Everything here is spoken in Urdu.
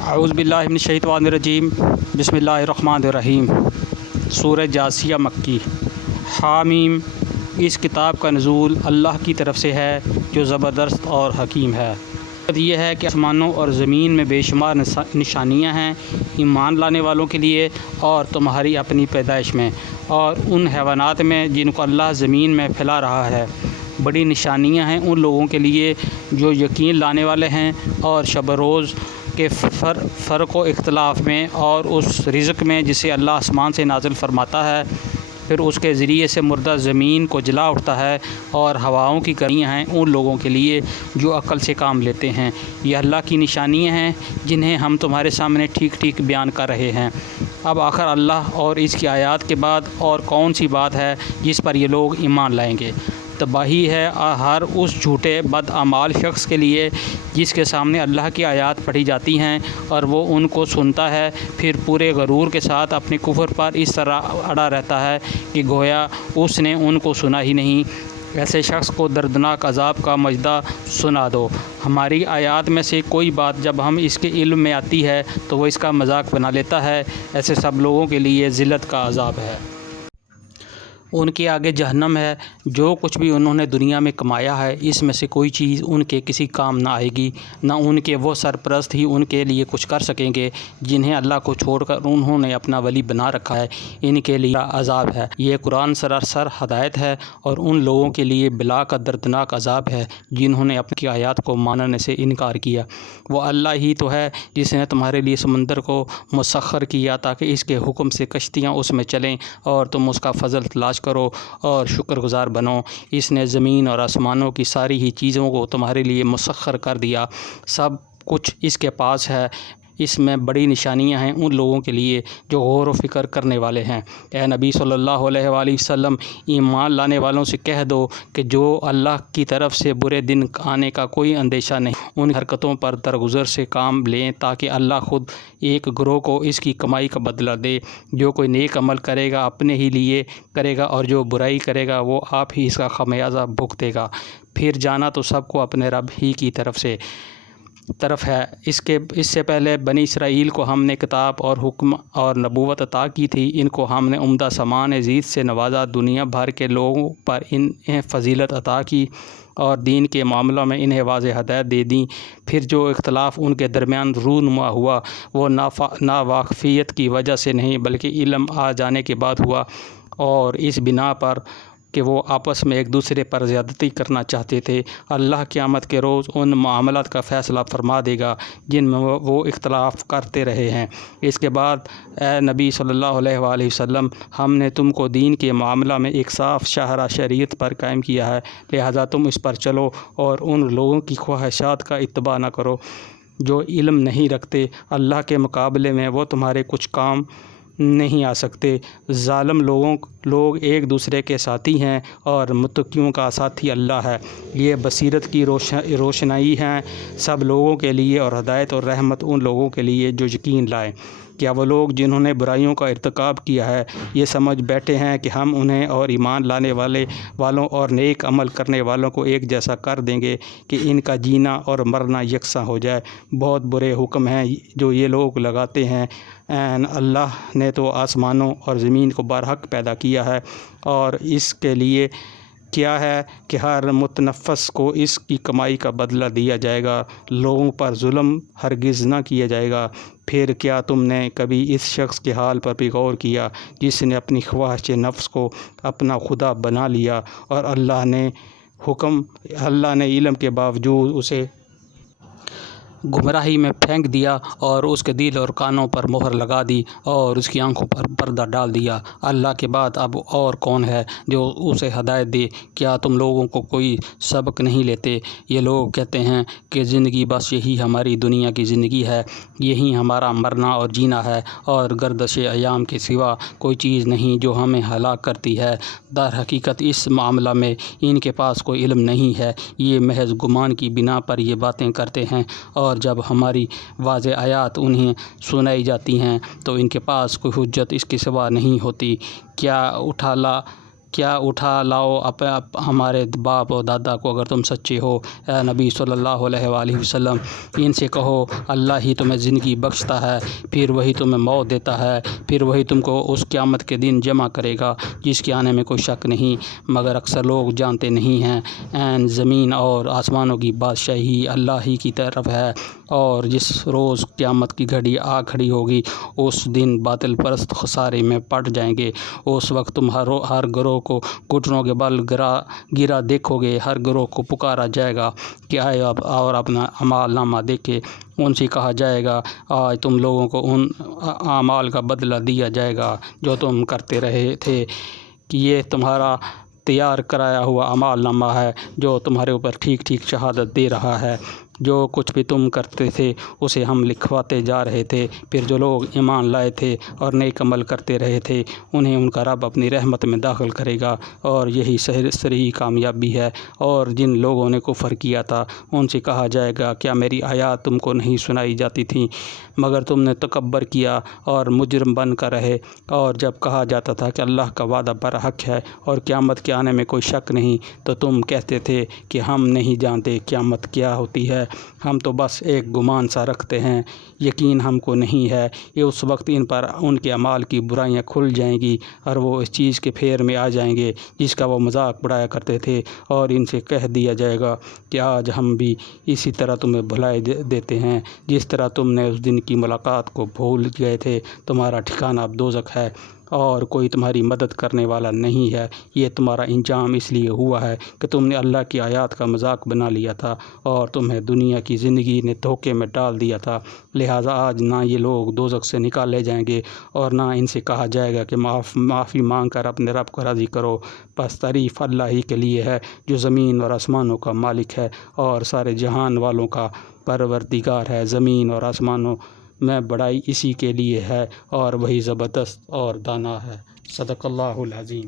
اعوذ باللہ من الشیطان الرجیم بسم اللہ الرحمن الرحیم۔ سورہ جاثیہ مکی۔ حامیم، اس کتاب کا نزول اللہ کی طرف سے ہے جو زبردست اور حکیم ہے۔ یہ ہے کہ آسمانوں اور زمین میں بے شمار نشانیاں ہیں ایمان لانے والوں کے لیے اور تمہاری اپنی پیدائش میں اور ان حیوانات میں جن کو اللہ زمین میں پھیلا رہا ہے۔ بڑی نشانیاں ہیں ان لوگوں کے لیے جو یقین لانے والے ہیں اور شب و روز کے فرق و اختلاف میں اور اس رزق میں جسے اللہ آسمان سے نازل فرماتا ہے، پھر اس کے ذریعے سے مردہ زمین کو جلا اٹھتا ہے، اور ہواؤں کی کڑیاں ہیں ان لوگوں کے لیے جو عقل سے کام لیتے ہیں۔ یہ اللہ کی نشانیاں ہیں جنہیں ہم تمہارے سامنے ٹھیک ٹھیک بیان کر رہے ہیں۔ اب آخر اللہ اور اس کی آیات کے بعد اور کون سی بات ہے جس پر یہ لوگ ایمان لائیں گے؟ تباہی ہے ہر اس جھوٹے بدعمال شخص کے لیے جس کے سامنے اللہ کی آیات پڑھی جاتی ہیں اور وہ ان کو سنتا ہے، پھر پورے غرور کے ساتھ اپنے کفر پر اس طرح اڑا رہتا ہے کہ گویا اس نے ان کو سنا ہی نہیں۔ ایسے شخص کو دردناک عذاب کا مژدہ سنا دو۔ ہماری آیات میں سے کوئی بات جب ہم اس کے علم میں آتی ہے تو وہ اس کا مذاق بنا لیتا ہے۔ ایسے سب لوگوں کے لیے ذلت کا عذاب ہے۔ ان کے آگے جہنم ہے۔ جو کچھ بھی انہوں نے دنیا میں کمایا ہے اس میں سے کوئی چیز ان کے کسی کام نہ آئے گی، نہ ان کے وہ سرپرست ہی ان کے لیے کچھ کر سکیں گے جنہیں اللہ کو چھوڑ کر انہوں نے اپنا ولی بنا رکھا ہے۔ ان کے لیے عذاب ہے۔ یہ قرآن سراسر ہدایت ہے اور ان لوگوں کے لیے بلا کا دردناک عذاب ہے جنہوں نے اپنی آیات کو ماننے سے انکار کیا۔ وہ اللہ ہی تو ہے جس نے تمہارے لیے سمندر کو مسخر کیا تاکہ اس کے حکم سے کشتیاں اس میں چلیں اور تم اس کا فضل تلاش کرو اور شکر گزار بنو۔ اس نے زمین اور آسمانوں کی ساری ہی چیزوں کو تمہارے لیے مسخر کر دیا۔ سب کچھ اس کے پاس ہے۔ اس میں بڑی نشانیاں ہیں ان لوگوں کے لیے جو غور و فکر کرنے والے ہیں۔ اے نبی صلی اللہ علیہ وآلہ وسلم، ایمان لانے والوں سے کہہ دو کہ جو اللہ کی طرف سے برے دن آنے کا کوئی اندیشہ نہیں، ان حرکتوں پر درگزر سے کام لیں تاکہ اللہ خود ایک گروہ کو اس کی کمائی کا بدلہ دے۔ جو کوئی نیک عمل کرے گا اپنے ہی لیے کرے گا اور جو برائی کرے گا وہ آپ ہی اس کا خمیازہ بھگتے گا۔ پھر جانا تو سب کو اپنے رب ہی کی طرف ہے۔ اس سے پہلے بنی اسرائیل کو ہم نے کتاب اور حکم اور نبوت عطا کی تھی۔ ان کو ہم نے عمدہ سامان عزیز سے نوازا، دنیا بھر کے لوگوں پر انہیں فضیلت عطا کی اور دین کے معاملوں میں انہیں واضح ہدایت دے دیں۔ پھر جو اختلاف ان کے درمیان رونما ہوا وہ ناواقفیت کی وجہ سے نہیں بلکہ علم آ جانے کے بعد ہوا، اور اس بنا پر کہ وہ آپس میں ایک دوسرے پر زیادتی کرنا چاہتے تھے۔ اللہ قیامت کے روز ان معاملات کا فیصلہ فرما دے گا جن میں وہ اختلاف کرتے رہے ہیں۔ اس کے بعد اے نبی صلی اللہ علیہ وآلہ وسلم، ہم نے تم کو دین کے معاملہ میں ایک صاف شاہراہ شریعت پر قائم کیا ہے، لہذا تم اس پر چلو اور ان لوگوں کی خواہشات کا اتباع نہ کرو جو علم نہیں رکھتے۔ اللہ کے مقابلے میں وہ تمہارے کچھ کام نہیں آ سکتے۔ ظالم لوگ ایک دوسرے کے ساتھی ہیں اور متقیوں کا ساتھی اللہ ہے۔ یہ بصیرت کی روشنائی ہیں سب لوگوں کے لیے اور ہدایت اور رحمت ان لوگوں کے لیے جو یقین لائیں۔ کیا وہ لوگ جنہوں نے برائیوں کا ارتکاب کیا ہے یہ سمجھ بیٹھے ہیں کہ ہم انہیں اور ایمان لانے والوں اور نیک عمل کرنے والوں کو ایک جیسا کر دیں گے کہ ان کا جینا اور مرنا یکساں ہو جائے؟ بہت برے حکم ہیں جو یہ لوگ لگاتے ہیں۔ اللہ نے تو آسمانوں اور زمین کو برحق پیدا کیا ہے، اور اس کے لیے کیا ہے کہ ہر متنفس کو اس کی کمائی کا بدلہ دیا جائے گا۔ لوگوں پر ظلم ہرگز نہ کیا جائے گا۔ پھر کیا تم نے کبھی اس شخص کے حال پر بھی غور کیا جس نے اپنی خواہش نفس کو اپنا خدا بنا لیا اور اللہ نے علم کے باوجود اسے گمراہی میں پھینک دیا اور اس کے دل اور کانوں پر مہر لگا دی اور اس کی آنکھوں پر پردہ ڈال دیا؟ اللہ کے بعد اب اور کون ہے جو اسے ہدایت دے؟ کیا تم لوگوں کو کوئی سبق نہیں لیتے؟ یہ لوگ کہتے ہیں کہ زندگی بس یہی ہماری دنیا کی زندگی ہے، یہی ہمارا مرنا اور جینا ہے، اور گردش ایام کے سوا کوئی چیز نہیں جو ہمیں ہلاک کرتی ہے۔ در حقیقت اس معاملہ میں ان کے پاس کوئی علم نہیں ہے، یہ محض گمان کی بنا پر یہ باتیں کرتے ہیں، اور جب ہماری واضح آیات انہیں سنائی جاتی ہیں تو ان کے پاس کوئی حجت اس کے سوا نہیں ہوتی۔ کیا کیا اٹھا لاؤ ہمارے باپ و دادا کو اگر تم سچے ہو۔ اے نبی صلی اللہ علیہ وآلہ وسلم، ان سے کہو اللہ ہی تمہیں زندگی بخشتا ہے، پھر وہی تمہیں موت دیتا ہے، پھر وہی تم کو اس قیامت کے دن جمع کرے گا جس کے آنے میں کوئی شک نہیں، مگر اکثر لوگ جانتے نہیں ہیں۔ این زمین اور آسمانوں کی بادشاہی اللہ ہی کی طرف ہے، اور جس روز قیامت کی گھڑی آ کھڑی ہوگی اس دن باطل پرست خسارے میں پڑ جائیں گے۔ اس وقت تم ہر گروہ کو گھٹنوں کے بل گرا دیکھو گے، ہر گروہ کو پکارا جائے گا کہ آئے اور اپنا اعمال نامہ دیکھے۔ ان سے کہا جائے گا آج تم لوگوں کو ان اعمال کا بدلہ دیا جائے گا جو تم کرتے رہے تھے، کہ یہ تمہارا تیار کرایا ہوا اعمال نامہ ہے جو تمہارے اوپر ٹھیک ٹھیک شہادت دے رہا ہے۔ جو کچھ بھی تم کرتے تھے اسے ہم لکھواتے جا رہے تھے۔ پھر جو لوگ ایمان لائے تھے اور نیک عمل کرتے رہے تھے انہیں ان کا رب اپنی رحمت میں داخل کرے گا، اور یہی صحیح کامیابی ہے۔ اور جن لوگوں نے کفر کیا تھا ان سے کہا جائے گا کیا میری آیات تم کو نہیں سنائی جاتی تھیں، مگر تم نے تکبر کیا اور مجرم بن کر رہے۔ اور جب کہا جاتا تھا کہ اللہ کا وعدہ برحق ہے اور قیامت کے آنے میں کوئی شک نہیں، تو تم کہتے تھے کہ ہم نہیں جانتے قیامت کیا ہوتی ہے، ہم تو بس ایک گمان سا رکھتے ہیں، یقین ہم کو نہیں ہے۔ یہ اس وقت ان پر ان کے اعمال کی برائیاں کھل جائیں گی اور وہ اس چیز کے پھیر میں آ جائیں گے جس کا وہ مذاق اڑایا کرتے تھے، اور ان سے کہہ دیا جائے گا کہ آج ہم بھی اسی طرح تمہیں بھلائے دیتے ہیں جس طرح تم نے اس دن کی ملاقات کو بھول گئے تھے۔ تمہارا ٹھکانہ اب دوزخ ہے اور کوئی تمہاری مدد کرنے والا نہیں ہے۔ یہ تمہارا انجام اس لیے ہوا ہے کہ تم نے اللہ کی آیات کا مذاق بنا لیا تھا اور تمہیں دنیا کی زندگی نے دھوکے میں ڈال دیا تھا، لہٰذا آج نہ یہ لوگ دوزخ سے نکالے جائیں گے اور نہ ان سے کہا جائے گا کہ معافی مانگ کر اپنے رب کو راضی کرو۔ بس تعریف اللہ ہی کے لیے ہے جو زمین اور آسمانوں کا مالک ہے اور سارے جہان والوں کا پروردگار ہے۔ زمین اور آسمانوں میں بڑائی اسی کے لیے ہے اور وہی زبردست اور دانا ہے۔ صدق اللہ العظیم۔